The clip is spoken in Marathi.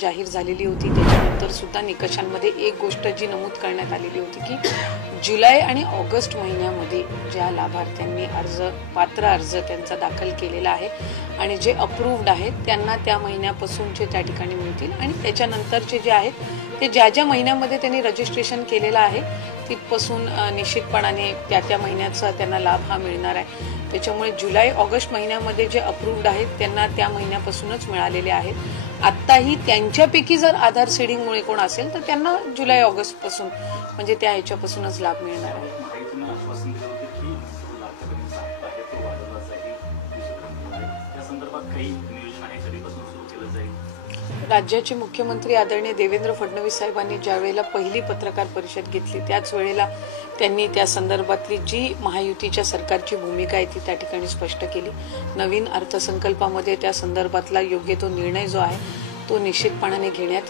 जाहीर झालेली होती त्याच्यानंतर सुद्धा निकषांमध्ये एक गोष्ट जी नमूद करण्यात आलेली होती की जुलै आणि ऑगस्ट महिन्यामध्ये ज्या लाभार्थ्यांनी पात्र अर्ज त्यांचा दाखल केलेला आहे आणि जे अप्रूव्ड आहेत त्यांना त्या महिन्यापासूनचे त्या ठिकाणी मिळतील आणि त्याच्यानंतरचे जे आहेत ते ज्या महिन्यामध्ये त्यांनी रजिस्ट्रेशन केलेलं आहे तिथपासून निश्चितपणाने त्या महिन्याचा त्यांना लाभ हा मिळणार आहे। त्याच्यामुळे जुलै ऑगस्ट महिन्यामध्ये जे अप्रूव्ड आहेत त्यांना त्या महिन्यापासूनच मिळालेले आहेत। आत्ताही त्यांच्यापैकी जर आधार सीडिंगमुळे कोण असेल तर त्यांना जुलै ऑगस्ट पासून म्हणजे त्या ह्याच्यापासूनच लाभ मिळणार आहे। राज्याचे मुख्यमंत्री आदरणीय देवेंद्र फडणवीस साहेबांनी ज्यावेळेला पहिली पत्रकार परिषद घेतली त्याच वेळेला त्यांनी त्या संदर्भातली जी महायुतीच्या सरकारची भूमिका आहे ती त्या ठिकाणी स्पष्ट केली। नवीन अर्थसंकल्पामध्ये त्या संदर्भातला योग्य तो निर्णय जो आहे तो निश्चितपणाने घेण्यात